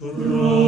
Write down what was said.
Rome.